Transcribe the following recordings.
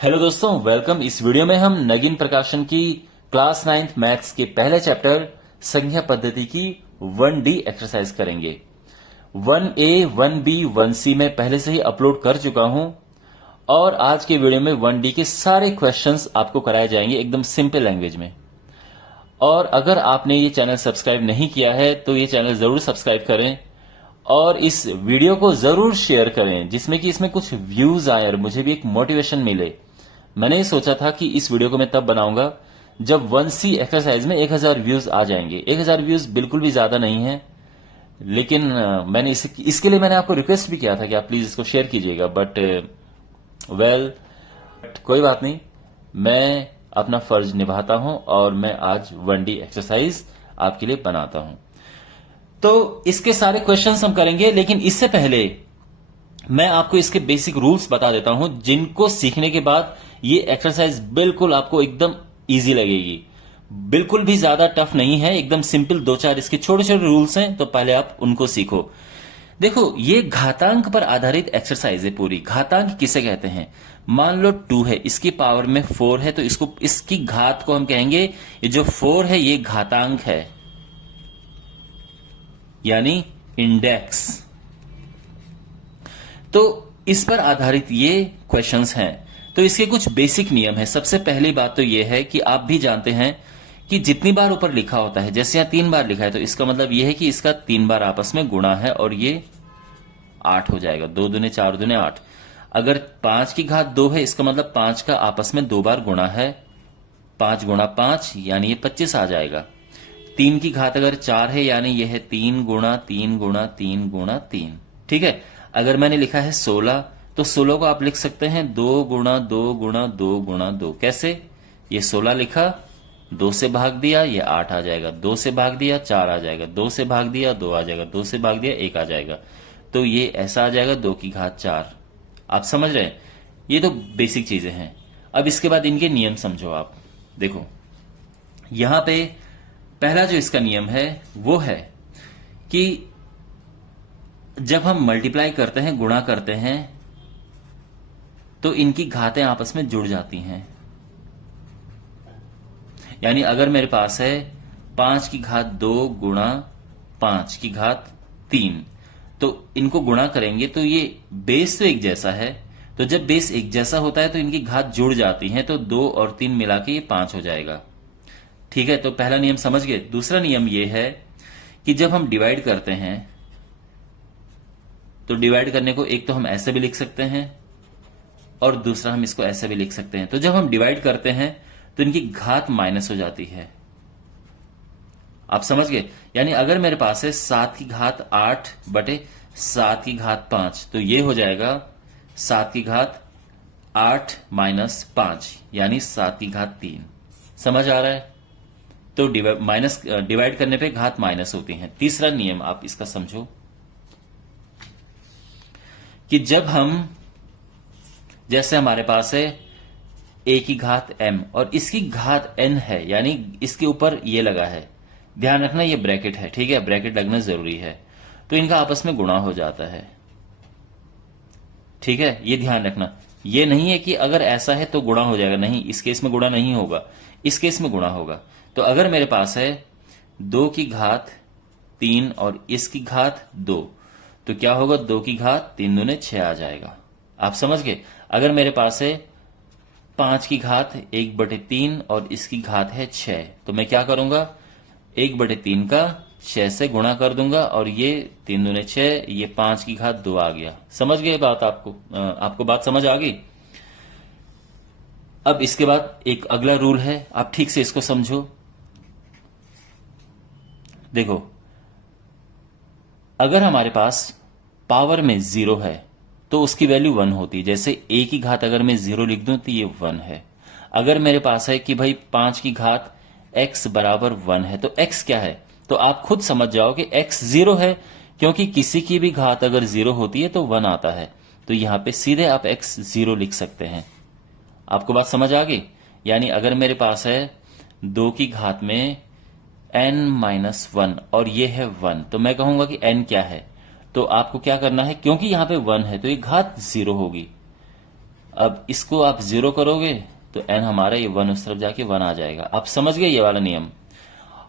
Hello दोस्तों, welcome. इस video में हम नगीन प्रकाशन की क्लास 9th मैथ्स के पहले चैप्टर संख्या पद्धति की 1D एक्सरसाइज करेंगे। 1A, 1B, 1C में पहले से ही अपलोड कर चुका हूं और आज के वीडियो में 1D के सारे क्वेश्चंस आपको कराए जाएंगे एकदम सिंपल लैंग्वेज में। और अगर आपने ये चैनल सब्सक्राइब नहीं किया है तो ये चैनल जरूर सब्सक्राइब करें और इस वीडियो को जरूर शेयर करें जिसमें कि इसमें कुछ व्यूज आए और मुझे भी एक मोटिवेशन मिले। मैंने ये सोचा था कि इस वीडियो को मैं तब बनाऊंगा जब 1C एक्सरसाइज में 1000 व्यूज आ जाएंगे। 1000 व्यूज बिल्कुल भी ज्यादा नहीं है, लेकिन मैंने इसके लिए मैंने आपको रिक्वेस्ट भी किया था कि आप प्लीज इसको शेयर कीजिएगा, बट कोई बात नहीं, मैं अपना फर्ज निभाता हूं और मैं आज 1D एक्सरसाइज आपके लिए बनाता हूं। तो इसके सारे क्वेश्चंस हम करेंगे, लेकिन इससे पहले मैं आपको इसके बेसिक रूल्स बता देता हूं जिनको सीखने के बाद ये एक्सरसाइज बिल्कुल आपको एकदम इजी लगेगी। बिल्कुल भी ज्यादा टफ नहीं है, एकदम सिंपल। 2-4 इसके छोटे छोटे रूल्स हैं, तो पहले आप उनको सीखो। देखो, ये घातांक पर आधारित एक्सरसाइज है पूरी। घातांक किसे कहते हैं? मान लो 2 है, इसकी पावर में 4 है, तो इसकी घात को हम कहेंगे, ये जो 4 है ये घातांक है, यानी इंडेक्स। तो इस पर आधारित ये क्वेश्चंस हैं। तो इसके कुछ बेसिक नियम है। सबसे पहली बात तो ये है कि आप भी जानते हैं कि जितनी बार ऊपर लिखा होता है, जैसे यहां 3 बार लिखा है, तो इसका मतलब यह है कि इसका 3 बार आपस में गुणा है और ये 8 हो जाएगा। 2 दूने 4 दूने 8। अगर 5 की घात 2 है, इसका मतलब 5 का आपस में 2 बार गुणा है। 5 गुणा 5 यानी ये 25 आ जाएगा। 3 की घात अगर 4 है, यानी यह है 3 गुणा 3 गुणा 3 गुणा 3। ठीक है। अगर मैंने लिखा है 16, तो 16 को आप लिख सकते हैं 2 गुणा 2 गुणा 2 गुणा 2। कैसे? ये 16 लिखा, 2 से भाग दिया, ये 8 आ जाएगा। 2 से भाग दिया, 4 आ जाएगा। 2 से भाग दिया, 2 आ जाएगा। 2 से भाग दिया, 1 आ जाएगा। तो ये ऐसा आ जाएगा 2 की घात 4। आप समझ रहे हैं? ये तो बेसिक चीजें हैं। अब इसके बाद इनके नियम समझो आप। देखो, यहां पे पहला जो इसका नियम है वो है कि जब हम मल्टीप्लाई करते हैं, गुणा करते हैं, तो इनकी घातें आपस में जुड़ जाती हैं। यानी अगर मेरे पास है 5 की घात 2 गुणा 5 की घात 3, तो इनको गुणा करेंगे तो ये बेस तो एक जैसा है। तो जब बेस एक जैसा होता है तो इनकी घात जुड़ जाती हैं, तो 2 और 3 मिला के ये 5 हो जाएगा। ठीक है, तो पहला नियम समझ गए। दूसरा नियम ये है कि जब हम डिवाइड करते हैं, तो डिवाइड करने को एक तो हम ऐसे भी लिख सकते हैं और दूसरा हम इसको ऐसे भी लिख सकते हैं। तो जब हम डिवाइड करते हैं तो इनकी घात माइनस हो जाती है। आप समझ गए? यानी अगर मेरे पास है 7 की घात 8 बटे 7 की घात 5, तो ये हो जाएगा 7 की घात 8 माइनस 5, यानी 7 की घात 3। समझ आ रहा है? तो डिवाइड करने पे घात माइनस होती है। तीसरा नियम आप इसका समझो कि जब हम, जैसे हमारे पास है a की घात m और इसकी घात n है, यानी इसके ऊपर ये लगा है, ध्यान रखना ये ब्रैकेट है। ठीक है, ब्रैकेट लगना जरूरी है। तो इनका आपस में गुणा हो जाता है। ठीक है, ये ध्यान रखना। ये नहीं है कि अगर ऐसा है तो गुणा हो जाएगा, नहीं, इस केस में गुणा नहीं होगा, इस केस में गुणा होगा। तो अगर मेरे पास है 2 की घात 3 और इसकी घात 2, तो क्या होगा? 2 की घात 3 दूने 6 आ जाएगा। आप समझ गए? अगर मेरे पास है 5 की घात 1/3 और इसकी घात है 6, तो मैं क्या करूंगा? 1/3 का 6 से गुणा कर दूंगा और ये 3 दूने 6, ये 5 की घात 2 आ गया। समझ गए बात? आपको बात समझ आ गई? अब इसके बाद एक अगला रूल है, आप ठीक से इसको समझो। देखो, अगर हमारे पास पावर में 0 है तो उसकी वैल्यू 1 होती है। जैसे a की घात अगर मैं 0 लिख दूं तो ये 1 है। अगर मेरे पास है कि भाई 5 की घात x बराबर 1 है, तो x क्या है? तो आप खुद समझ जाओ कि x 0 है, क्योंकि किसी की भी घात अगर 0 होती है तो 1 आता है। तो यहां पे सीधे आप x 0 लिख सकते हैं। आपको बात समझ आ गई? यानी अगर मेरे पास है 2 की घात में n-1 और ये है 1, तो मैं कहूंगा कि n क्या है? तो आपको क्या करना है, क्योंकि यहां पे 1 है तो ये घात 0 होगी। अब इसको आप 0 करोगे तो n हमारा ये 1 उस तरफ जाके 1 आ जाएगा। आप समझ गए ये वाला नियम।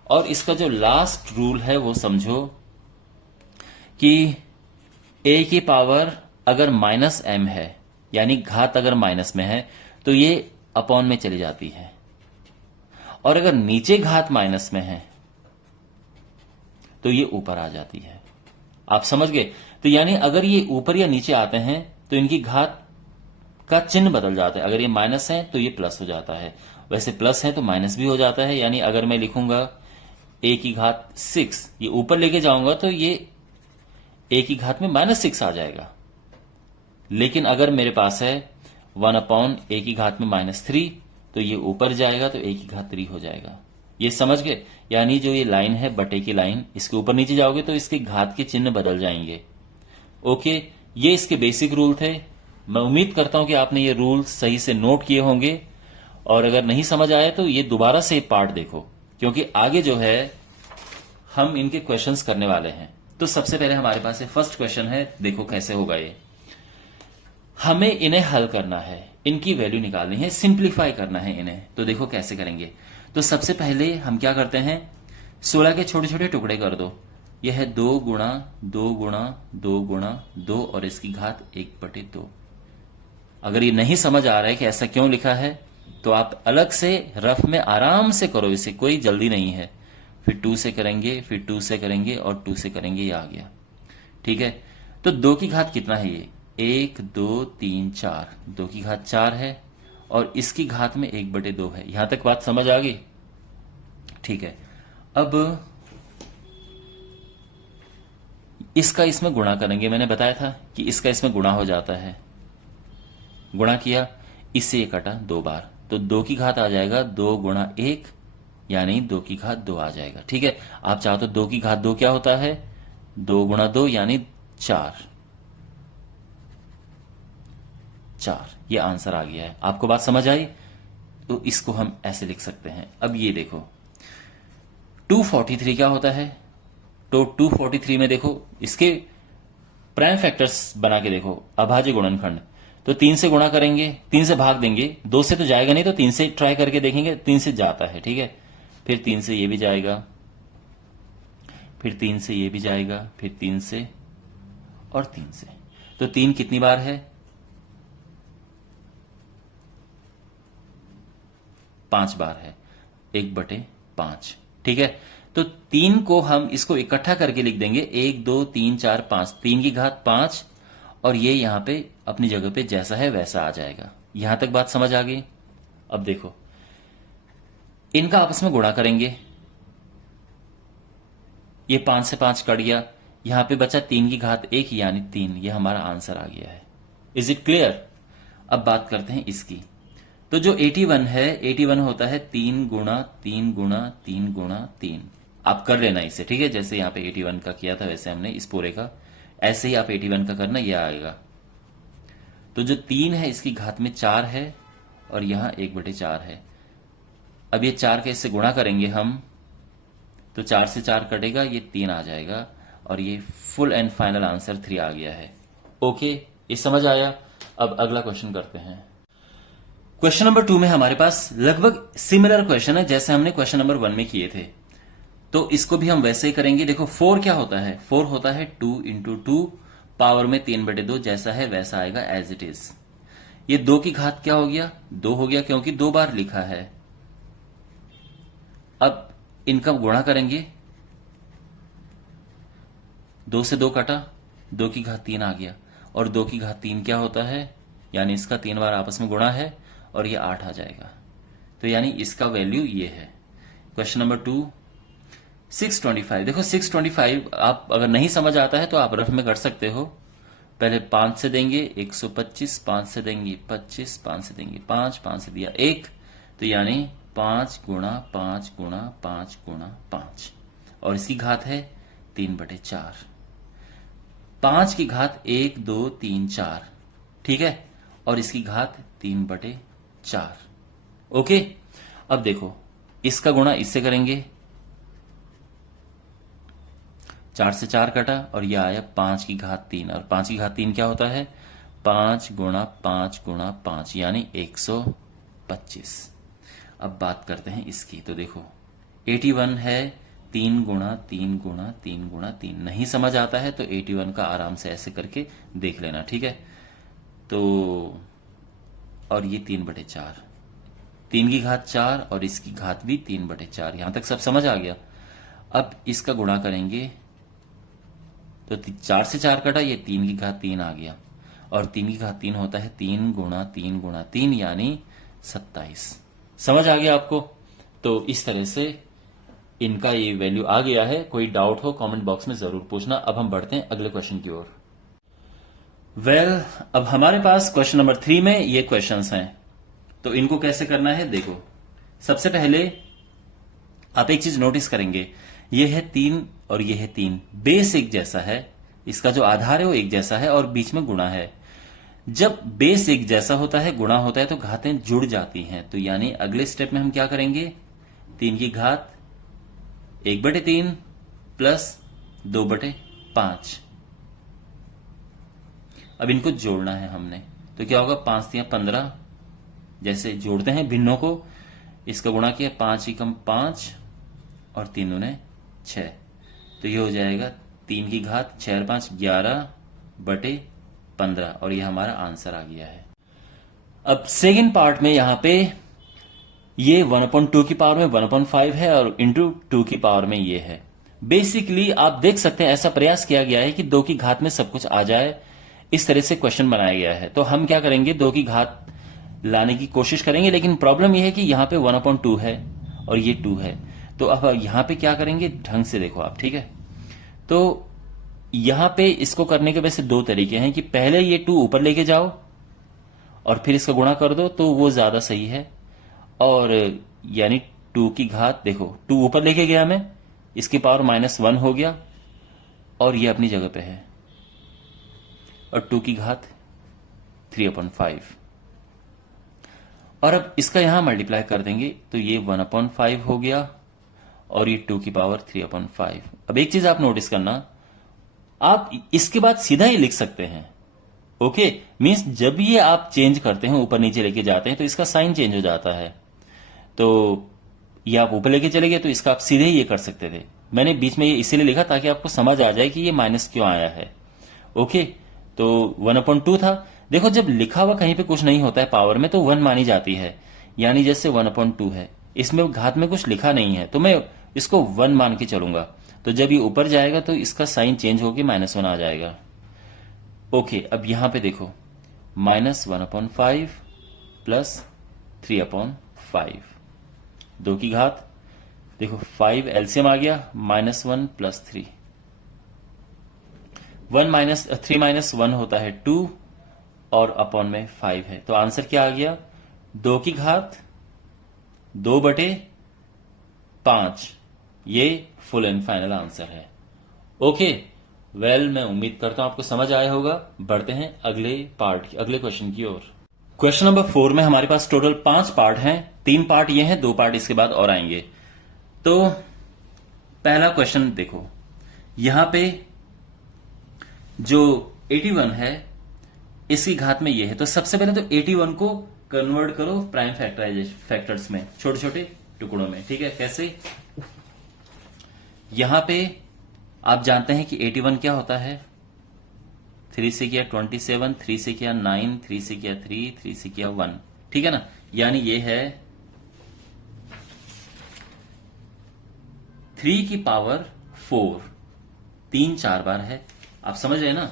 और इसका जो लास्ट रूल है वो समझो कि a की पावर अगर माइनस m है, यानी घात अगर माइनस में है, तो ये अपॉन में चली जाती है, और अगर नीचे घात माइनस में है तो ये ऊपर आ जाती है। आप समझ गए? तो यानी अगर ये ऊपर या नीचे आते हैं तो इनकी घात का चिन्ह बदल जाता है। अगर ये माइनस है तो ये प्लस हो जाता है, वैसे प्लस है तो माइनस भी हो जाता है। यानी अगर मैं लिखूंगा a की घात 6, ये ऊपर लेके जाऊंगा तो ये a की घात में -6 आ जाएगा। लेकिन अगर मेरे पास है 1/a की घात में -3, तो ये ऊपर जाएगा तो a की घात 3 हो जाएगा। ये समझ गए? यानी जो ये लाइन है बटे की लाइन, इसके ऊपर नीचे जाओगे तो इसके घात के चिन्ह बदल जाएंगे। ओके, ये इसके बेसिक रूल थे। मैं उम्मीद करता हूं कि आपने ये रूल सही से नोट किए होंगे, और अगर नहीं समझ आए तो ये दोबारा से पार्ट देखो, क्योंकि आगे जो है हम इनके क्वेश्चंस करने वाले हैं। तो सबसे पहले हमारे पास फर्स्ट क्वेश्चन है, देखो कैसे होगा ये। हमें इन्हें हल करना है, इनकी वैल्यू निकालनी है, सिंप्लीफाई करना है इन्हें। तो देखो कैसे करेंगे। तो सबसे पहले हम क्या करते हैं, 16 के छोटे छोटे टुकड़े कर दो। यह है 2 गुणा 2 गुणा 2 गुणा 2 और इसकी घात 1/2। अगर ये नहीं समझ आ रहा है कि ऐसा क्यों लिखा है, तो आप अलग से रफ में आराम से करो, इसे कोई जल्दी नहीं है। फिर 2 से करेंगे, फिर 2 से करेंगे और 2 से करेंगे, ये आ गया। ठीक है, तो 2 की घात कितना है ये, 1 2 3 4, 2 की घात 4 है और इसकी घात में 1/2 है। यहां तक बात समझ आ गई? ठीक है, अब इसका इसमें गुणा करेंगे। मैंने बताया था कि इसका इसमें गुणा हो जाता है। गुणा किया, इससे ये कटा 2 बार, तो 2 की घात आ जाएगा 2 गुणा 1, यानी 2 की घात 2 आ जाएगा। ठीक है, आप चाहो तो 2 की घात 2 क्या होता है, 2 गुणा 2 यानी 4। ये आंसर आ गया है। आपको बात समझ आई? तो इसको हम ऐसे लिख सकते हैं। अब ये देखो 243 क्या होता है, तो 243 में देखो इसके प्राइम फैक्टर्स बना के देखो, अभाज्य गुणनखंड। तो 3 से गुणा करेंगे, 3 से भाग देंगे, 2 से तो जाएगा नहीं, तो 3 से ट्राई करके देखेंगे, 3 से जाता है। ठीक है, फिर 3 से ये भी जाएगा, फिर 3 से ये भी जाएगा, फिर 3 से और 3 से। तो 3 कितनी बार है, 5 बार है, 1/5। ठीक है, तो 3 को हम इसको इकट्ठा करके लिख देंगे, 1 2 3 4 5, 3 की घात 5, और ये यहां पे अपनी जगह पे जैसा है वैसा आ जाएगा। यहां तक बात समझ आ गई? अब देखो इनका आपस में गुणा करेंगे, ये 5 से 5 कट गया, यहां पे बचा 3 की घात 1 यानी 3। ये हमारा आंसर आ गया है। Is it clear? अब बात करते हैं इसकी। तो जो 81 है, 81 होता है 3 गुणा 3 गुणा 3 गुणा 3। आप कर लेना इसे, ठीक है, जैसे यहां पे 81 का किया था वैसे हमने इस पूरे का, ऐसे ही आप 81 का करना, यह आएगा। तो जो 3 है इसकी घात में 4 है और यहां 1/4 है। अब ये 4 के इससे गुणा करेंगे हम, तो 4 से 4 कटेगा, ये 3 आ जाएगा, और ये फुल एंड फाइनल आंसर 3 आ गया है। ओके, ये समझ आया? अब अगला क्वेश्चन करते हैं। क्वेश्चन नंबर 2 में हमारे पास लगभग सिमिलर क्वेश्चन है जैसे हमने क्वेश्चन नंबर 1 में किए थे, तो इसको भी हम वैसे ही करेंगे। देखो 4 क्या होता है, 4 होता है 2 इंटू 2 पावर में 3/2, जैसा है वैसा आएगा एज इट इज। ये 2 की घात क्या हो गया, 2 हो गया, क्योंकि 2 बार लिखा है। अब इनका गुणा करेंगे, 2 से 2 कटा, 2 की घात 3 आ गया, और 2 की घात 3 क्या होता है, यानी इसका 3 बार आपस में गुणा है और ये 8 आ जाएगा। तो यानी इसका वैल्यू ये है। Question number 2 625। देखो 625 आप अगर नहीं समझ आता है तो आप रफ में कर सकते हो। पहले 5 से देंगे 125, 5 से देंगे 25, 5 से देंगे 5, 5 से दिया 1, तो यानी 5 गुणा 5 गुणा 5 गुणा 5, और इसकी घात है 3/4। 5 की घात 1 2 3 4, ठीक है, और इसकी घात 3/4। ओके, अब देखो इसका गुणा इससे करेंगे, 4 से 4 कटा और यह आया 5 की घात 3, और 5 की घात 3 क्या होता है, 5 × 5 × 5 यानी 125। अब बात करते हैं इसकी। तो देखो 81 है 3 × 3 × 3 × 3। नहीं समझ आता है तो 81 का आराम से ऐसे करके देख लेना, ठीक है। तो और ये 3/4, 3 की घात 4 और इसकी घात भी 3/4। यहां तक सब समझ आ गया। अब इसका गुणा करेंगे तो 4 से 4 कटा, ये 3 की घात 3 आ गया और 3 की घात 3 होता है 3 × 3 × 3 यानी 27। समझ आ गया आपको? तो इस तरह से इनका ये वैल्यू आ गया है। कोई डाउट हो कमेंट बॉक्स में जरूर पूछना। अब हम बढ़ते हैं अगले क्वेश्चन की ओर। अब हमारे पास क्वेश्चन नंबर 3 में ये क्वेश्चंस हैं। तो इनको कैसे करना है देखो। सबसे पहले आप एक चीज नोटिस करेंगे, ये है 3 और ये है 3, बेस एक जैसा है, इसका जो आधार है वो एक जैसा है और बीच में गुणा है। जब बेस एक जैसा होता है, गुणा होता है तो घातें जुड़ जाती हैं। तो यानी अगले स्टेप में हम क्या करेंगे, 3 की घात 1/3 प्लस 2/5। अब इनको जोड़ना है हमने, तो क्या होगा 5 × 15, जैसे जोड़ते हैं भिन्नों को, इसका गुणा किया 5 × 5 और 3 दूने 6। तो ये हो जाएगा 3 की घात 6 और 5 11/15 और ये हमारा आंसर आ गया है। अब सेकेंड पार्ट में यहां पे ये 1/2 की पावर में 1/5 है और इंटू 2 की पावर में ये है। बेसिकली आप देख सकते हैं ऐसा प्रयास किया गया है कि 2 की घात में सब कुछ आ जाए, इस तरह से क्वेश्चन बनाया गया है। तो हम क्या करेंगे, 2 की घात लाने की कोशिश करेंगे, लेकिन प्रॉब्लम यह है कि यहां पे 1/2 है और ये 2 है। तो अब यहां पे क्या करेंगे, ढंग से देखो आप, ठीक है। तो यहां पे इसको करने के वैसे 2 तरीके हैं कि पहले ये 2 ऊपर लेके जाओ और फिर इसका गुणा कर दो, तो वो ज्यादा सही है। और यानी 2 की घात देखो 2 ऊपर लेके गया मैं, इसकी पावर -1 हो गया और ये अपनी जगह पे है, और 2 की घात 3/5। और अब इसका यहां मल्टीप्लाई कर देंगे तो ये 1/5 हो गया और ये 2 की पावर 3/5। अब एक चीज आप नोटिस करना, आप इसके बाद सीधा ही लिख सकते हैं। ओके, मींस जब ये आप चेंज करते हैं, ऊपर नीचे लेके जाते हैं, तो इसका साइन चेंज हो जाता है। तो ये आप ऊपर लेके चले गए तो इसका आप सीधे ही ये कर सकते थे। मैंने बीच में ये इसीलिए लिखा ताकि आपको समझ आ जाए कि ये माइनस क्यों आया है। ओके, तो 1/2 था। देखो जब लिखा हुआ कहीं पे कुछ नहीं होता है पावर में तो 1 मानी जाती है, यानी जैसे 1/2 है, इसमें घात में कुछ लिखा नहीं है तो मैं इसको 1 मान के चलूंगा। तो जब ये ऊपर जाएगा तो इसका साइन चेंज होकर -1 आ जाएगा। ओके, अब यहां पे देखो -1/5 प्लस 3/5, 2 की घात देखो 5 एलसीएम आ गया, -1 प्लस 3, 3 - 1 होता है 2 और अपॉन में 5 है। तो आंसर क्या आ गया, 2 की घात 2/5। ये फुल एंड फाइनल आंसर है। ओके, मैं उम्मीद करता हूं आपको समझ आया होगा। बढ़ते हैं अगले क्वेश्चन की ओर। क्वेश्चन नंबर 4 में हमारे पास टोटल 5 पार्ट हैं। 3 पार्ट ये हैं, 2 पार्ट इसके बाद और आएंगे। तो पहला क्वेश्चन देखो, यहां पे जो 81 है इसकी घात में ये है। तो सबसे पहले तो 81 को कन्वर्ट करो प्राइम फैक्टर्स में, छोटे छोटे टुकड़ों में, ठीक है। कैसे, यहां पे आप जानते हैं कि 81 क्या होता है, 3 से किया 27, 3 से किया 9, 3 से किया 3, 3 से किया 1, ठीक है ना। यानी ये है 3 की पावर 4, 3 4 बार है। आप समझ रहे हैं ना,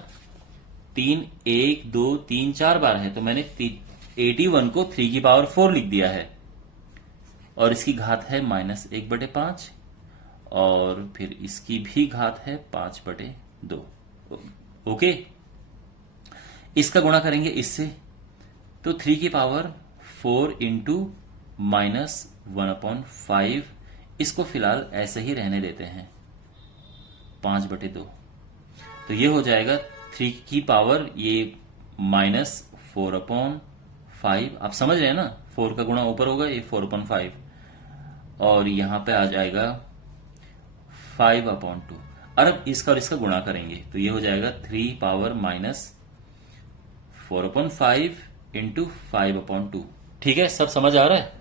3 1 2 3 4 बार है। तो मैंने 81 को 3 की पावर 4 लिख दिया है और इसकी घात है -1/5 और फिर इसकी भी घात है 5/2। ओके, इसका गुणा करेंगे इससे, तो 3 की पावर 4 इंटू -1/5, इसको फिलहाल ऐसे ही रहने देते हैं 5/2। तो ये हो जाएगा 3 की पावर ये -4/5। आप समझ रहे हैं ना, 4 का गुणा ऊपर होगा, ये 4/5 और यहां पे आ जाएगा 5/2। और अब इसका और इसका गुणा करेंगे तो ये हो जाएगा 3 पावर 4/5 इंटू 5/2। ठीक है, सब समझ आ रहा है।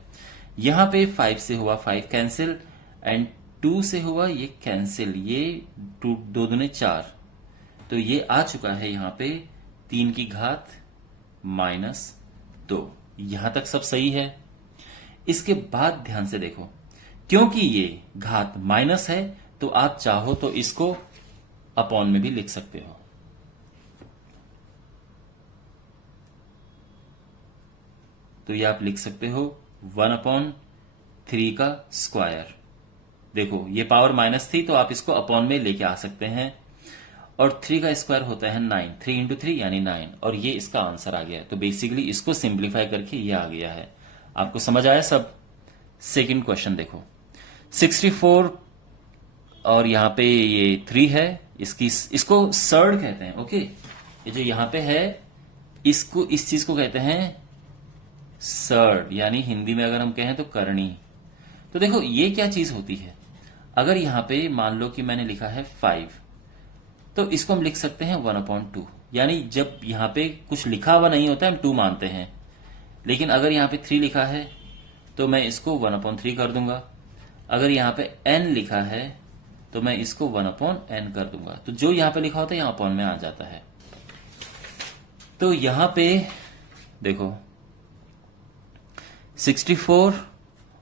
यहां पे 5 से हुआ 5 कैंसिल एंड 2 से हुआ ये कैंसिल, ये 2 दूने 4, तो ये आ चुका है यहां पे 3 की घात -2। यहां तक सब सही है। इसके बाद ध्यान से देखो, क्योंकि ये घात माइनस है तो आप चाहो तो इसको अपॉन में भी लिख सकते हो। तो ये आप लिख सकते हो 1/3 का स्क्वायर। देखो ये पावर माइनस थी तो आप इसको अपॉन में लेके आ सकते हैं, और 3 का स्क्वायर होता है 9, 3 इंटू 3 यानी 9, और ये इसका आंसर आ गया। तो बेसिकली इसको सिंप्लीफाई करके ये आ गया है। आपको समझ आया सब। सेकंड क्वेश्चन देखो, 64 और यहां पे ये 3 है, इसको सर्ड कहते हैं। ओके, ये जो यहां पे है इसको, इस चीज को कहते हैं सर्ड, यानी हिंदी में अगर हम कहें तो करनी। तो देखो ये क्या चीज होती है, अगर यहां पे मान लो कि मैंने लिखा है 5, तो इसको हम लिख सकते हैं 1/2, यानी जब यहां पे कुछ लिखा हुआ नहीं होता है हम 2 मानते हैं, लेकिन अगर यहां पे 3 लिखा है तो मैं इसको 1/3 कर दूंगा। अगर यहां पे n लिखा है तो मैं इसको 1/n कर दूंगा। तो जो यहां पे लिखा होता है यहां अपॉन में आ जाता है। तो यहां पे देखो 64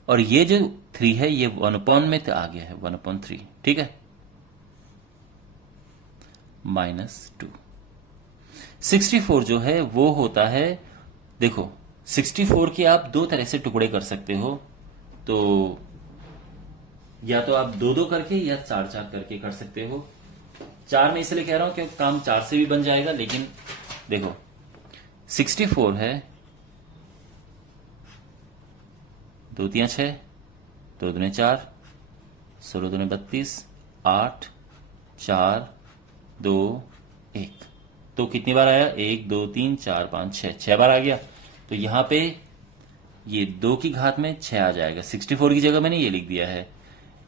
और ये जो 3 है ये 1/में आ गया है 1/3। ठीक है, -2। 64 जो है वो होता है, देखो 64 के आप 2 तरह से टुकड़े कर सकते हो। तो या तो आप 2-2 करके या 4-4 करके कर सकते हो। 4 में इसलिए कह रहा हूं क्योंकि काम 4 से भी बन जाएगा, लेकिन देखो 64 है 2 3 6, 2 दूने 4, 16 दूने 32, 8 4 2 1। तो कितनी बार आया, 1 2 3 4 5 6, 6 बार आ गया। तो यहां पे ये 2 की घात में 6 आ जाएगा। 64 की जगह मैंने ये लिख दिया है।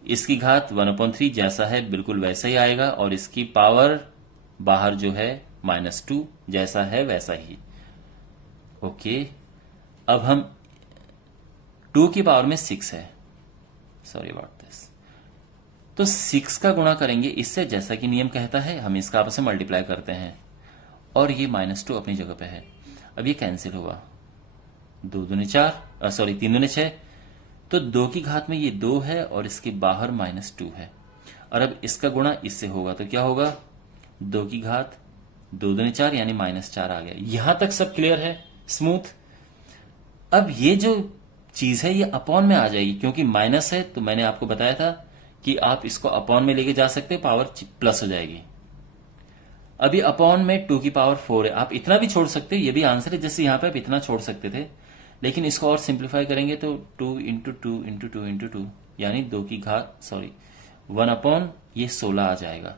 इसकी घात 1/3 जैसा है बिल्कुल वैसा ही आएगा, और इसकी पावर बाहर जो है -2 जैसा है वैसा ही। ओके, अब हम 2 की पावर में 6 है, सॉरी अबाउट दिस, तो 6 का गुणा करेंगे इससे, जैसा कि नियम कहता है हम इसका आपस में मल्टीप्लाई करते हैं, और ये -2 अपनी जगह पे है। अब ये कैंसिल हुआ, 2 दूने 4, सॉरी 3 दूने 6, तो 2 की घात में ये 2 है और इसके बाहर -2 है। और अब इसका गुणा इससे होगा तो क्या होगा, 2 की घात 2 दूने 4 यानी -4 आ गया। यहां तक सब क्लियर है, स्मूथ। अब ये जो चीज है ये अपॉन में आ जाएगी, क्योंकि माइनस है तो मैंने आपको बताया था कि आप इसको अपॉन में लेके जा सकते हैं, पावर प्लस हो जाएगी। अभी अपॉन में 2 की पावर 4 है, आप इतना भी छोड़ सकते हो, ये भी आंसर है, जैसे यहां पे आप इतना छोड़ सकते थे, लेकिन इसको और सिंप्लीफाई करेंगे तो 2 इंटू 2 इंटू 2 इंटू 2 यानी 2 की घात, सॉरी 1/, ये 16 आ जाएगा।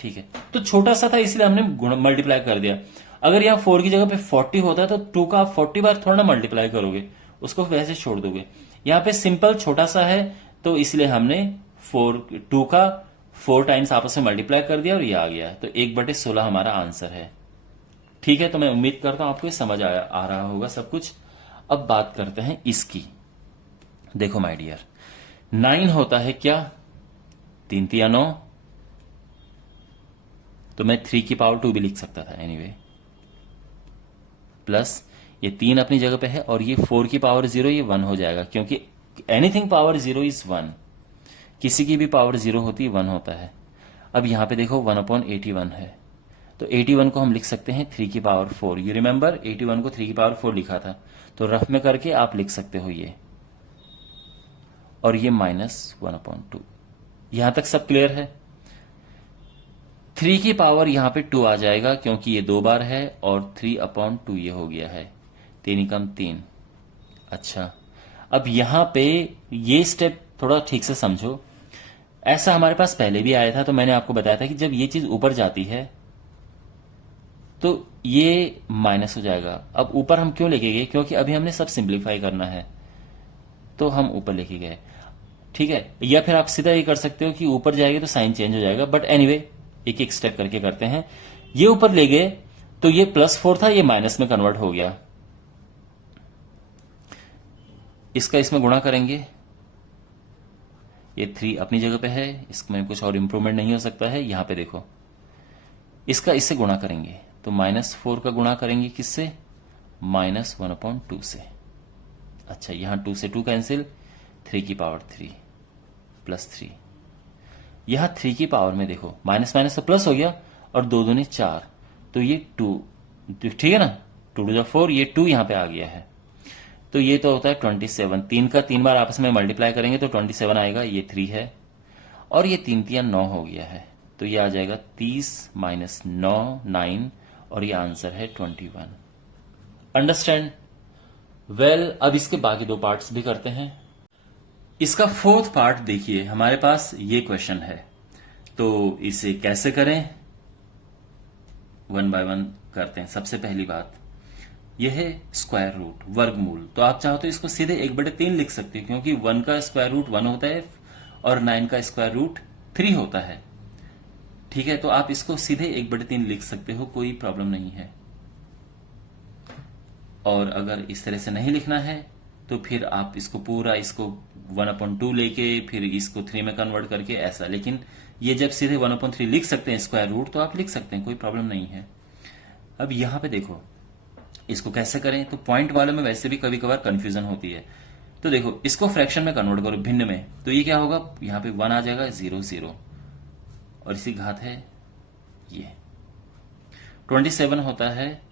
ठीक है, तो छोटा सा था इसलिए हमने मल्टीप्लाई कर दिया। अगर यहां 4 की जगह पे 40 होता है तो 2 का आप 40 बार थोड़ा ना मल्टीप्लाई करोगे, उसको वैसे छोड़ दोगे। यहां पे सिंपल छोटा सा है तो इसलिए हमने 2 का 4 टाइम्स आपस में मल्टीप्लाई कर दिया और ये आ गया। तो 1/16 हमारा आंसर है। ठीक है, तो मैं उम्मीद करता हूं आपको ये समझ आ रहा होगा सब कुछ। अब बात करते हैं इसकी। देखो माय डियर, 9 होता है क्या, 3 3 9, तो मैं 3 की पावर 2 भी लिख सकता था एनीवे, प्लस ये 3 अपनी जगह पे है, और ये 4 की पावर 0 ये 1 हो जाएगा, क्योंकि एनीथिंग पावर 0 इज 1, किसी की भी पावर 0 होती है 1 होता है। अब यहां पे देखो 1/81 है, तो 81 को हम लिख सकते हैं 3 की पावर 4। यू रिमेंबर 81 को 3 की पावर 4 लिखा था, तो रफ में करके आप लिख सकते हो ये, और ये -1/2। यहां तक सब क्लियर है। 3 की पावर यहां पे 2 आ जाएगा क्योंकि ये 2 बार है, और 3/2 ये हो गया है, 3 कम 3। अच्छा, अब यहां पे ये स्टेप थोड़ा ठीक से समझो। ऐसा हमारे पास पहले भी आया था, तो मैंने आपको बताया था कि जब ये चीज ऊपर जाती है तो ये माइनस हो जाएगा। अब ऊपर हम क्यों लेके गए, क्योंकि अभी हमने सब सिंप्लीफाई करना है, तो हम ऊपर लेके गए। ठीक है, या फिर आप सीधा ये कर सकते हो कि ऊपर जाएगा तो साइन चेंज हो जाएगा, बट एनीवे एक एक स्टेप करके करते हैं। ये ऊपर ले गए तो ये +4 था, ये माइनस में कन्वर्ट हो गया। इसका इसमें गुणा करेंगे, ये 3 अपनी जगह पे है, इसमें कुछ और इंप्रूवमेंट नहीं हो सकता है। यहां पे देखो, इसका इससे गुणा करेंगे तो -4 का गुणा करेंगे किससे, -1/2 से। अच्छा, यहां 2 से 2 कैंसिल, 3 की पावर 3 +3। यहां 3 की पावर में देखो, माइनस माइनस तो प्लस हो गया, और 2 दूनी 4, तो ये 2, ठीक है ना, 2 टू 4, ये 2 यहां पे आ गया है। तो ये तो होता है 27, 3 का 3 बार आपस में मल्टीप्लाई करेंगे तो 27 आएगा, ये 3 है, और ये 3 3 9 हो गया है, तो ये आ जाएगा 30 - 9 9, और ये आंसर है 21। अंडरस्टैंड? वेल, अब इसके बाकी 2 पार्ट्स भी करते हैं। इसका 4th पार्ट देखिए, हमारे पास ये क्वेश्चन है, तो इसे कैसे करें, 1 बाय 1 करते हैं। सबसे पहली बात यह है स्क्वायर रूट, वर्गमूल। तो आप चाहो तो इसको सीधे 1/3 लिख सकते हो, क्योंकि 1 का स्क्वायर रूट 1 होता है और 9 का स्क्वायर रूट 3 होता है। ठीक है, तो आप इसको सीधे 1/3 लिख सकते हो, कोई प्रॉब्लम नहीं है। और अगर इस तरह से नहीं लिखना है तो फिर आप इसको पूरा, इसको 1/2 लेके फिर इसको 3 में कन्वर्ट करके ऐसा, लेकिन ये जब सीधे 1/3 लिख सकते हैं स्क्वायर रूट, तो आप लिख सकते हैं, कोई प्रॉब्लम नहीं है। अब यहां पे देखो इसको कैसे करें, तो पॉइंट वालों में वैसे भी कभी कभार कंफ्यूजन होती है। तो देखो, इसको फ्रैक्शन में कन्वर्ट करो, भिन्न में, तो ये क्या होगा, यहां पे 1 आ जाएगा, 0 0, और इसी घात है ये 27 होता है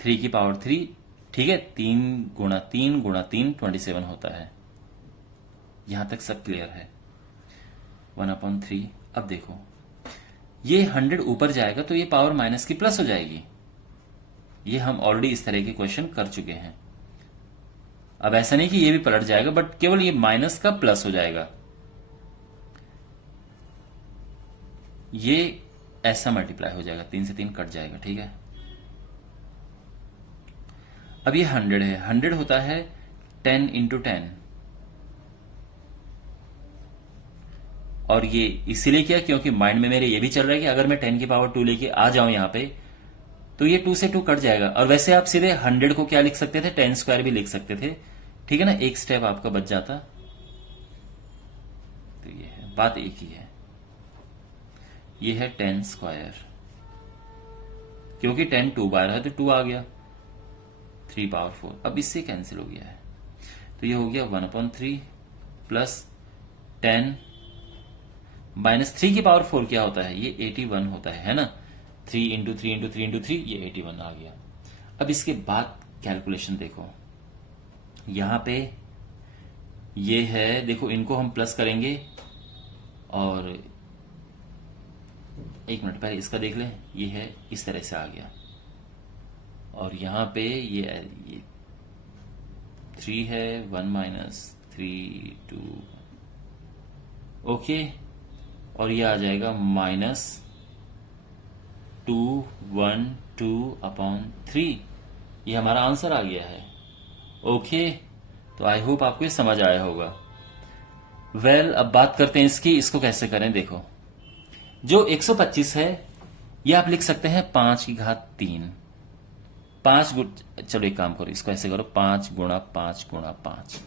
3 की पावर 3, ठीक है, 3 गुणा 3 गुणा 3 27 होता है। यहां तक सब क्लियर है, 1/3। अब देखो, ये 100 ऊपर जाएगा तो ये पावर माइनस की प्लस हो जाएगी। ये हम ऑलरेडी इस तरह के क्वेश्चन कर चुके हैं। अब ऐसा नहीं कि ये भी पलट जाएगा, बट केवल ये माइनस का प्लस हो जाएगा। ये ऐसा मल्टीप्लाई हो जाएगा, 3 से 3 कट जाएगा, ठीक है। अब ये 100 है, 100 होता है 10 × 10, और ये इसीलिए किया क्योंकि माइंड में मेरे ये भी चल रहा है कि अगर मैं 10 की पावर 2 लेके आ जाऊं यहां पे, तो ये 2 से 2 कट जाएगा। और वैसे आप सीधे 100 को क्या लिख सकते थे, 10 स्क्वायर भी लिख सकते थे, ठीक है ना, एक स्टेप आपका बच जाता। तो ये है, बात एक ही है, ये है 10 स्क्वायर, क्योंकि 10 2 बार है तो 2 आ गया, 3 पावर 4, अब इससे कैंसिल हो गया है, तो ये हो गया 1/3 प्लस 10 -3 की पावर 4 क्या होता है, ये 81 होता है ना, 3 × 3 × 3 × 3, ये 81 आ गया। अब इसके बाद कैलकुलेशन देखो, यहां पे ये है, देखो इनको हम प्लस करेंगे, और 1 मिनट पहले इसका देख लें, ये है इस तरह से आ गया, और यहां पे ये 3 है, 1 - 3 2, ओके, और ये आ जाएगा -212/3, ये हमारा आंसर आ गया है। ओके, तो आई होप आपको ये समझ आया होगा। वेल, अब बात करते हैं इसको कैसे करें। देखो, जो 125 है ये आप लिख सकते हैं 5 की घात 3, चलो एक काम करो, इसको ऐसे करो, 5 × 5 × 5,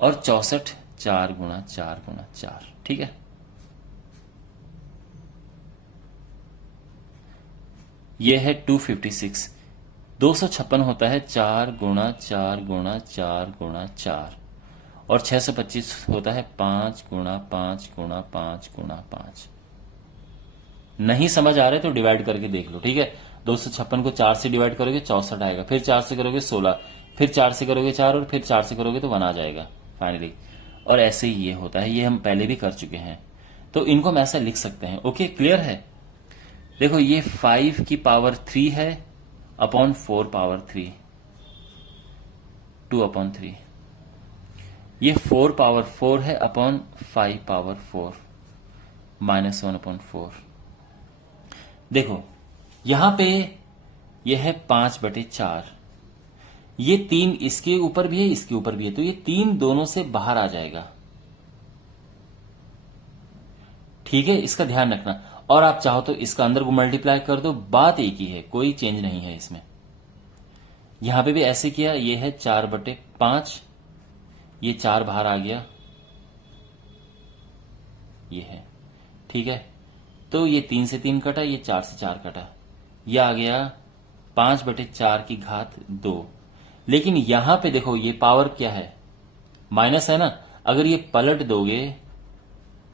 और 64 4 × 4 × 4, ठीक है। ये है 256, 256 होता है 4 × 4 × 4 × 4, और 625 होता है 5 × 5 × 5 × 5। नहीं समझ आ रहे तो डिवाइड करके देख लो, ठीक है। 256 को 4 से डिवाइड करोगे 64 आएगा, फिर 4 से करोगे 16, फिर 4 से करोगे 4, और फिर 4 से करोगे तो 1 आ जाएगा फाइनली। और ऐसे ही ये होता है, ये हम पहले भी कर चुके हैं, तो इनको हम ऐसा लिख सकते हैं। ओके, क्लियर है। देखो, ये 5 की पावर 3 है अपॉन 4 पावर 3, 2/3, ये 4 पावर 4 है अपॉन 5 पावर 4, -1/4। देखो, यहां पे यह है 5/4, ये 3 इसके ऊपर भी है, इसके ऊपर भी है, तो ये 3 दोनों से बाहर आ जाएगा, ठीक है, इसका ध्यान रखना। और आप चाहो तो इसका अंदर को मल्टीप्लाई कर दो, बात एक ही है, कोई चेंज नहीं है इसमें। यहां पे भी ऐसे किया, ये है 4/5, ये 4 बाहर आ गया, ये है, ठीक है। तो ये 3 से 3 कटा, ये 4 से 4 कटा, ये आ गया 5/4 की घात 2। लेकिन यहां पे देखो ये पावर क्या है, माइनस है ना, अगर ये पलट दोगे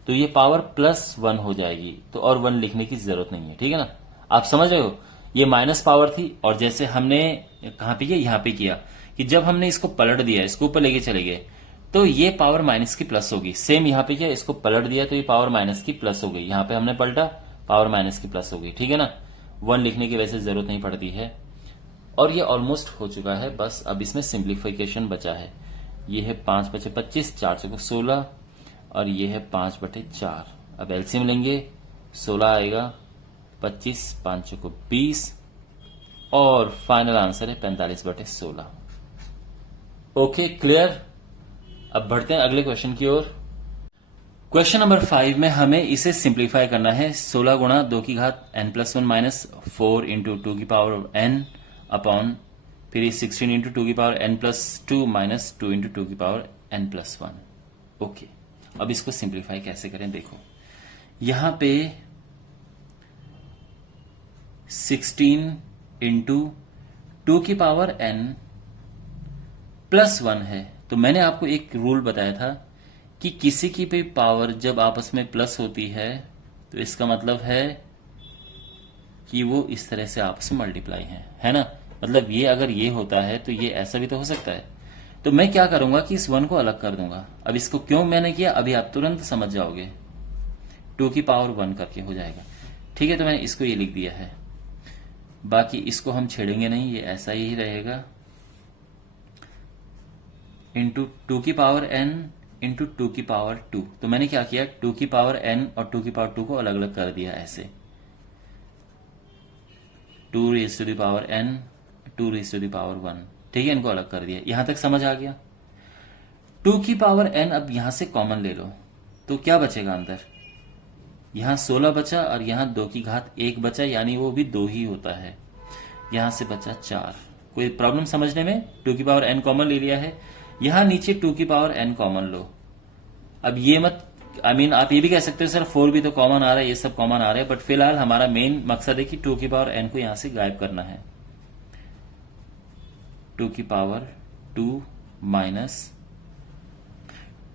तो ये पावर +1 हो जाएगी, तो और 1 लिखने की जरूरत नहीं है, ठीक है ना। आप समझ रहे हो, ये माइनस पावर थी, और जैसे हमने कहां पे किया, यहां पे किया कि जब हमने इसको पलट दिया, इसको ऊपर लेके चले गए, तो ये पावर माइनस की प्लस होगी। सेम यहां पे किया, इसको पलट दिया तो ये पावर माइनस की प्लस हो गई, यहां पे हमने पलटा, पावर माइनस की प्लस हो गई, ठीक है ना। 1 लिखने की वैसे जरूरत नहीं पड़ती है। और ये ऑलमोस्ट हो चुका है, बस अब इसमें सिंप्लीफिकेशन बचा है। ये है 5/25, 4 चौको 16, और ये है 5/4। अब एलसीएम लेंगे, 16 आएगा, 25, 5 चौको 20, और फाइनल आंसर है 45/16। Okay, clear. अब बढ़ते हैं अगले क्वेश्चन की ओर। क्वेश्चन नंबर 5 में हमें इसे सिंप्लीफाई करना है। 16 गुणा 2 की घात n+1 माइनस 4 इंटू 2 की पावर n अपॉन फिर 16 इंटू 2 की पावर n+2 माइनस 2 इंटू 2 की पावर n+1। ओके, अब इसको सिंप्लीफाई कैसे करें, देखो यहां पे 16 इंटू 2 की पावर n+1 है। तो मैंने आपको एक रूल बताया था कि किसी की भी पावर जब आपस में प्लस होती है तो इसका मतलब है कि वो इस तरह से आपस में मल्टीप्लाई है ना। मतलब ये अगर ये होता है तो ये ऐसा भी तो हो सकता है। तो मैं क्या करूंगा कि इस 1 को अलग कर दूंगा। अब इसको क्यों मैंने किया अभी आप तुरंत समझ जाओगे। 2 की पावर 1 करके हो जाएगा, ठीक है। तो मैंने इसको ये लिख दिया है, बाकी इसको हम छेड़ेंगे नहीं, ये ऐसा ही रहेगा। इंटू 2 की पावर n इंटू 2 की पावर 2। तो मैंने क्या किया, 2 की पावर n और 2 की पावर 2 को अलग अलग कर दिया ऐसे। 2 raise to the power n, 2 raise to the power 1, ठीक है। इनको अलग कर दिया, यहां तक समझ आ गया। 2 की पावर n अब यहां से कॉमन ले लो, तो क्या बचेगा अंदर, यहां 16 बचा और यहां 2 की घात 1 बचा, यानी वो भी 2 ही होता है। यहां से बचा 4। कोई प्रॉब्लम समझने में, 2 की पावर n कॉमन ले लिया है, यहां नीचे 2 की पावर n कॉमन लो। अब ये मत आप ये भी कह सकते हो सर 4 भी तो कॉमन आ रहा है, ये सब कॉमन आ रहा है, बट फिलहाल हमारा मेन मकसद है कि 2 की पावर n को यहां से गायब करना है। 2 की पावर 2 माइनस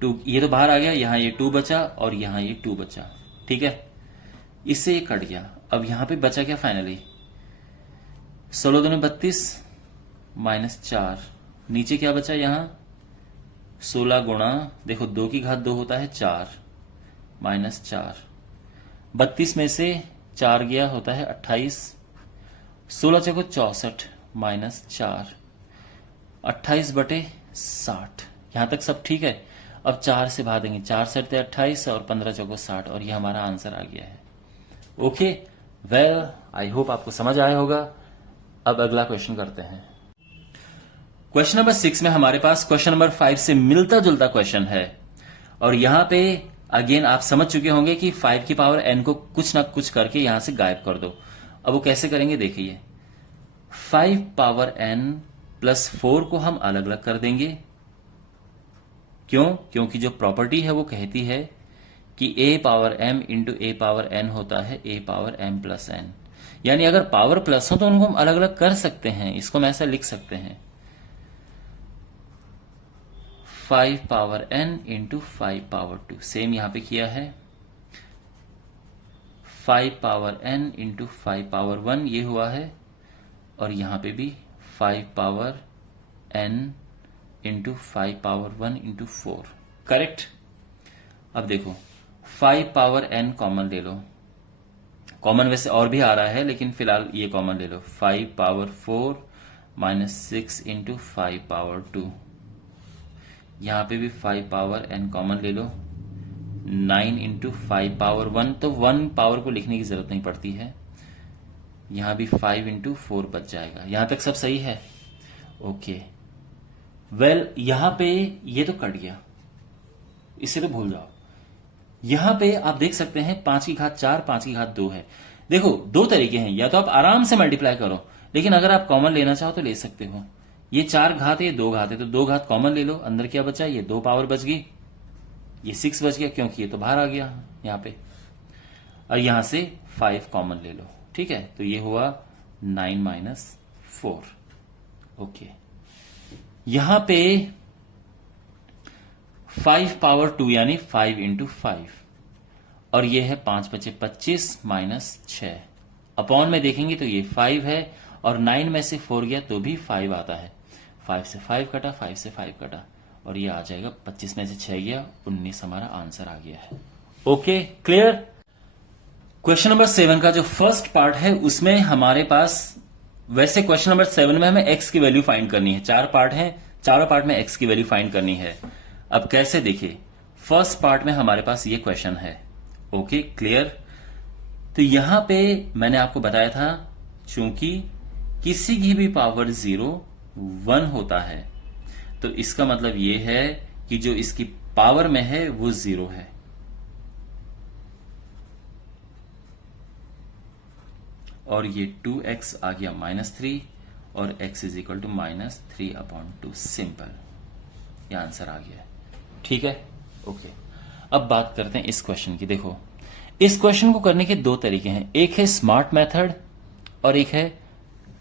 2, ये तो बाहर आ गया, यहां ये 2 बचा और यहां ये 2 बचा, ठीक है। इससे ये कट गया। अब यहां पे बचा क्या फाइनली, 16 दूनी 32 माइनस 4, नीचे क्या बचा, यहां 16 गुणा, देखो 2 की घात 2 होता है 4 माइनस 4, 32 में से 4 गया होता है 28, 16 चौको 64 माइनस 4, 28/60। यहां तक सब ठीक है। अब 4 से भाग देंगे, 4 सट 28 और 15 चौको 60, और ये हमारा आंसर आ गया है। ओके, वेल आई होप आपको समझ आया होगा। अब अगला क्वेश्चन करते हैं। क्वेश्चन नंबर 6 में हमारे पास क्वेश्चन नंबर 5 से मिलता जुलता क्वेश्चन है, और यहां पे अगेन आप समझ चुके होंगे कि 5 की पावर n को कुछ ना कुछ करके यहां से गायब कर दो। अब वो कैसे करेंगे देखिए, 5 पावर n प्लस 4 को हम अलग अलग कर देंगे। क्यों, क्योंकि जो प्रॉपर्टी है वो कहती है कि a power m into A power n होता है a power m plus n, यानी अगर पावर प्लस हो तो उनको हम अलग अलग कर सकते हैं। इसको हम ऐसा लिख सकते हैं, 5 power n into 5 power 2, same यहां पे किया है। 5 पावर n इंटू 5 पावर 1 ये हुआ है, और यहां पे भी 5 power n into 5 power 1 into 4, correct. अब देखो 5 पावर n कॉमन ले लो, कॉमन वैसे और भी आ रहा है लेकिन फिलहाल ये कॉमन ले लो। 5 पावर 4 माइनस 6 इंटू 5 पावर 2, यहां पे भी 5 पावर n कॉमन ले लो। 9 इंटू 5 पावर 1, तो 1 पावर को लिखने की जरूरत नहीं पड़ती है। यहां भी 5 इंटू 4 बच जाएगा। यहां तक सब सही है, ओके। वेल यहां पे ये तो कट गया, इसे तो भूल जाओ। यहां पे आप देख सकते हैं 5 की घात 4, 5 की घात 2 है। देखो दो तरीके हैं, या तो आप आराम से मल्टीप्लाई करो, लेकिन अगर आप कॉमन लेना चाहो तो ले सकते हो। ये 4 घात है, ये 2 घात है, तो 2 घात कॉमन ले लो, अंदर क्या बचा, ये 2 पावर बच गई, ये 6 बच गया क्योंकि ये तो बाहर आ गया यहां पे, और यहां से 5 कॉमन ले लो, ठीक है। तो ये हुआ 9 माइनस 4। ओके, यहां पे 5 पावर 2 यानी 5 इंटू 5, और ये है 5 बचे 25 माइनस 6, अपॉन में देखेंगे तो ये 5 है, और 9 में से 4 गया तो भी 5 आता है, 5 से 5 कटा, 5 से 5 कटा, और ये आ जाएगा 25 में से 6 गया, 19 हमारा आंसर आ गया है। Okay, clear. क्वेश्चन नंबर 7 का जो फर्स्ट पार्ट है उसमें हमारे पास, वैसे क्वेश्चन नंबर 7 में हमें x की वैल्यू फाइंड करनी है, 4 पार्ट है, चारों पार्ट में x की वैल्यू फाइंड करनी है। अब कैसे, देखिए फर्स्ट पार्ट में हमारे पास ये क्वेश्चन है। Okay, clear. तो यहां पे मैंने आपको बताया था, चूंकि किसी की भी पावर 0 1 होता है, तो इसका मतलब ये है कि जो इसकी पावर में है वो 0 है। और ये 2x आ गया -3, और x is equal to -3/2, simple, ये आंसर आ गया। ठीक है, ओके। अब बात करते हैं इस क्वेश्चन की। देखो, इस क्वेश्चन को करने के दो तरीके हैं, एक है स्मार्ट मेथड और एक है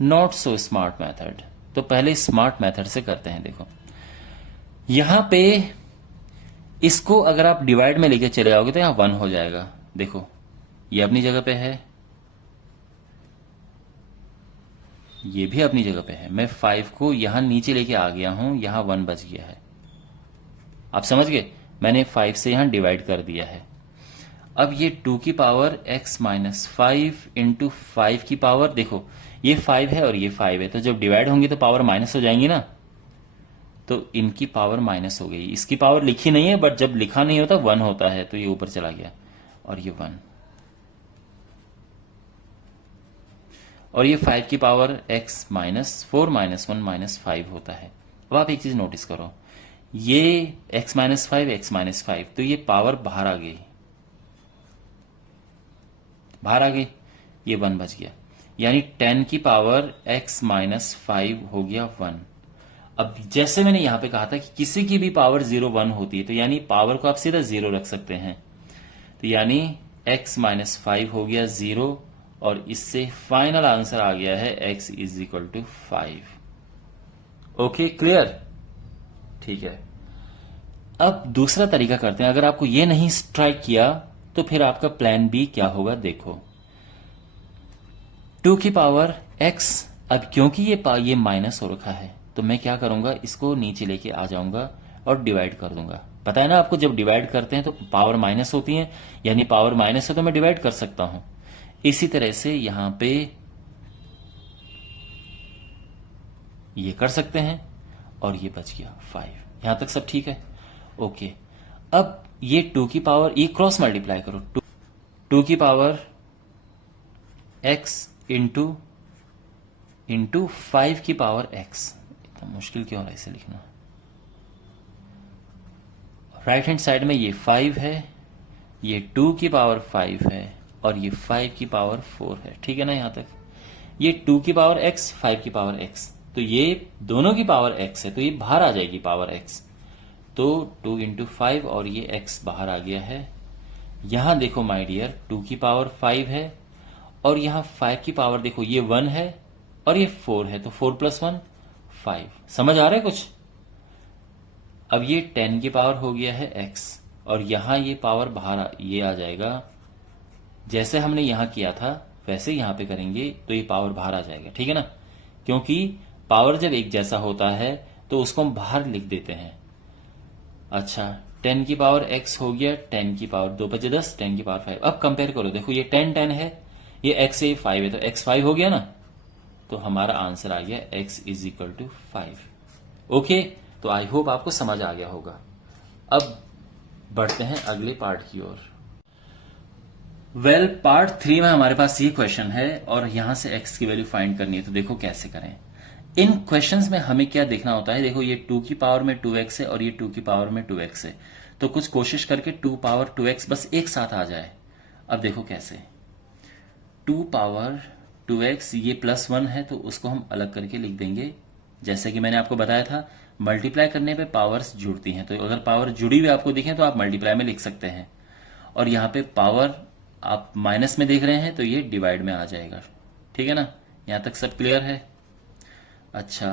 नॉट सो स्मार्ट मेथड। तो पहले स्मार्ट मेथड से करते हैं। देखो, यहां पे इसको अगर आप डिवाइड में लेके चले आओगे तो यहां 1 हो जाएगा। देखो, ये अपनी जगह पे है, ये भी अपनी जगह पे है, मैं 5 को यहां नीचे लेके आ गया हूं, यहां 1 बच गया है। आप समझ गए, मैंने 5 से यहां डिवाइड कर दिया है। अब ये 2 की पावर x माइनस 5 इंटू 5 की पावर, देखो ये 5 है और ये 5 है, तो जब डिवाइड होंगे तो पावर माइनस हो जाएंगी ना, तो इनकी पावर माइनस हो गई। इसकी पावर लिखी नहीं है, बट जब लिखा नहीं होता 1 होता है, तो ये ऊपर चला गया, और ये 1, और ये 5 की power x minus 4 minus 1 minus 5 होता है। अब आप एक चीज नोटिस करो, ये x माइनस 5 x माइनस 5, तो ये पावर बाहर आ गई, बाहर आ गई, ये 1 बच गया, यानी 10 की पावर x माइनस 5 हो गया 1। अब जैसे मैंने यहां पे कहा था कि किसी की भी पावर 0 1 होती है, तो यानी पावर को आप सीधा 0 रख सकते हैं, तो यानी x माइनस 5 हो गया 0, और इससे फाइनल आंसर आ गया है x is equal to 5। Okay, clear, ठीक है। अब दूसरा तरीका करते हैं, अगर आपको ये नहीं स्ट्राइक किया तो फिर आपका प्लान बी क्या होगा। देखो, 2 की पावर x, अब क्योंकि ये माइनस हो रखा है, तो मैं क्या करूंगा, इसको नीचे लेके आ जाऊंगा और डिवाइड कर दूंगा। पता है ना आपको, जब डिवाइड करते हैं तो पावर माइनस होती है, यानी पावर माइनस है तो मैं डिवाइड कर सकता हूं। इसी तरह से यहां पे ये कर सकते हैं, और ये बच गया 5। यहां तक सब ठीक है, ओके। अब ये 2 की पावर, ये क्रॉस मल्टीप्लाई करो, 2 की पावर x इंटू 5 की पावर x, इतना मुश्किल क्यों है इसे लिखना। राइट हैंड साइड में ये 5 है, ये 2 की पावर 5 है, और ये 5 की पावर 4 है, ठीक है ना यहां तक। ये 2 की पावर x, 5 की पावर x, तो ये दोनों की पावर x है, तो ये बाहर आ जाएगी पावर x, तो 2 इंटू 5, और ये x बाहर आ गया है। यहां देखो माय डियर, 2 की पावर 5 है, और यहां 5 की पावर देखो, ये 1 है और ये 4 है, तो 4 प्लस 1 5। समझ आ रहा है कुछ। अब ये 10 की पावर हो गया है x, और यहां ये पावर बाहर ये आ जाएगा, जैसे हमने यहां किया था वैसे यहां पे करेंगे तो ये पावर बाहर आ जाएगा, ठीक है ना, क्योंकि पावर जब एक जैसा होता है तो उसको हम बाहर लिख देते हैं। अच्छा, 10 की पावर x हो गया, 10 की पावर 2 बचे 10, 10 की पावर 5। अब कंपेयर करो, देखो ये 10 10 है, ये x है, ये 5 है, तो x 5 हो गया ना, तो हमारा आंसर आ गया x is equal to 5। Okay, तो आई होप आपको समझ आ गया होगा। अब बढ़ते हैं अगले पार्ट की ओर। वेल, पार्ट 3 में हमारे पास ये क्वेश्चन है, और यहां से x की वैल्यू फाइंड करनी है, तो देखो कैसे करें। इन क्वेश्चंस में हमें क्या देखना होता है, देखो ये 2 की पावर में 2x है और ये 2 की पावर में 2x है, तो कुछ कोशिश करके 2 पावर 2x बस एक साथ आ जाए। अब देखो कैसे, 2 पावर 2x ये +1 है तो उसको हम अलग करके लिख देंगे। जैसे कि मैंने आपको बताया था मल्टीप्लाई करने पे पावर्स जुड़ती हैं, तो अगर पावर जुड़ी हुई आपको दिखे तो आप मल्टीप्लाई में लिख सकते हैं, और यहाँ पे पावर आप माइनस में देख रहे हैं तो ये डिवाइड में आ जाएगा। ठीक है ना, यहाँ तक सब क्लियर है। अच्छा,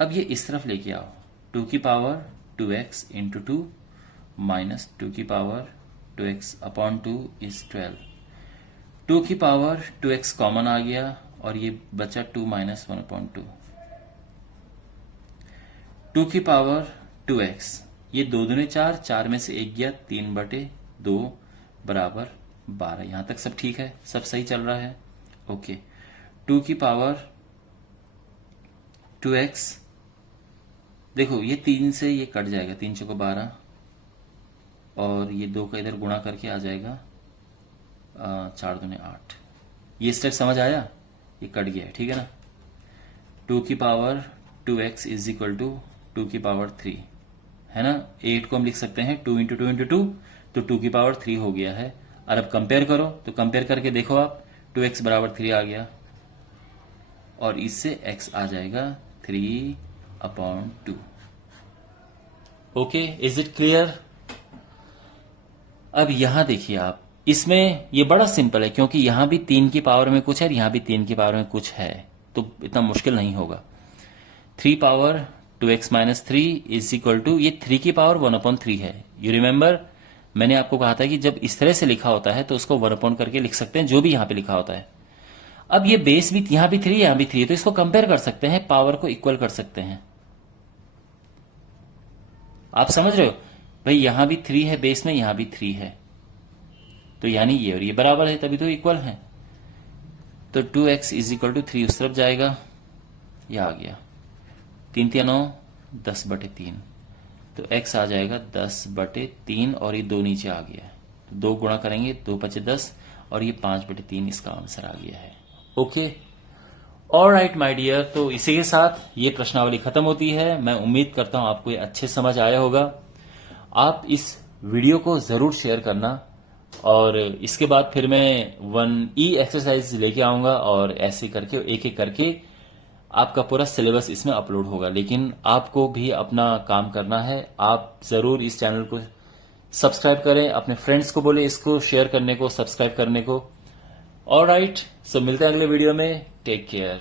अब ये इस तरफ लेके आओ, 2 की पावर 2x इंटू 2 माइनस 2 की पावर 2x अपॉन 2 इज 12। 2 की पावर 2x कॉमन आ गया और ये बचा 2 माइनस 1/2। 2 की पावर 2x, ये 2 दूने 4, 4 में से 1 गया, 3/2 बराबर 12। यहां तक सब ठीक है, सब सही चल रहा है। ओके, 2 की पावर 2x, देखो ये 3 से ये कट जाएगा, 3 चौको 12 और ये 2 का इधर गुणा करके आ जाएगा 4 दूने 8। ये स्टेप समझ आया, ये कट गया है, ठीक है ना। 2 की power 2x is equal to 2 की पावर 3 है ना। 8 को हम लिख सकते हैं 2 इंटू 2 इंटू 2, तो 2 की पावर 3 हो गया है। और अब कंपेयर करो, तो कंपेयर करके देखो आप, 2x बराबर 3 आ गया और इससे x आ जाएगा 3/2। Okay, is it clear. अब यहां देखिए आप, इसमें ये बड़ा सिंपल है क्योंकि यहां भी 3 की पावर में कुछ है और यहां भी 3 की पावर में कुछ है, तो इतना मुश्किल नहीं होगा। 3 power 2x minus 3 is equal to, ये 3 की पावर 1/3 है। यू रिमेंबर मैंने आपको कहा था कि जब इस तरह से लिखा होता है तो उसको 1 करके लिख सकते हैं, जो भी यहां पे लिखा होता है। अब ये बेस भी यहां भी 3 यहां भी 3 है, तो इसको कंपेयर कर सकते हैं, पावर को इक्वल कर सकते हैं। आप समझ रहे हो भाई, यहां भी 3 है बेस में, यहां भी 3 है, तो यानी ये और ये बराबर है, तभी तो इक्वल है। तो 2x इज इक्वल टू 3 उस तरफ जाएगा, ये आ गया 3 3 9 10/3, तो x आ जाएगा 10/3 और ये 2 नीचे आ गया है, तो 2 गुणा करेंगे, 2 × 5 = 10 और ये 5/3 इसका आंसर आ गया है। ओके, ऑलराइट माय डियर, तो इसी के साथ ये प्रश्नावली खत्म होती है। मैं उम्मीद करता हूं आपको ये अच्छे समझ आया होगा। आप इस वीडियो को जरूर शेयर करना, और इसके बाद फिर मैं 1E एक्सरसाइज लेके आऊंगा और ऐसे करके एक एक करके आपका पूरा सिलेबस इसमें अपलोड होगा। लेकिन आपको भी अपना काम करना है, आप जरूर इस चैनल को सब्सक्राइब करें, अपने फ्रेंड्स को बोले इसको शेयर करने को, सब्सक्राइब करने को। ऑलराइट, सो मिलते हैं अगले वीडियो में। Take care.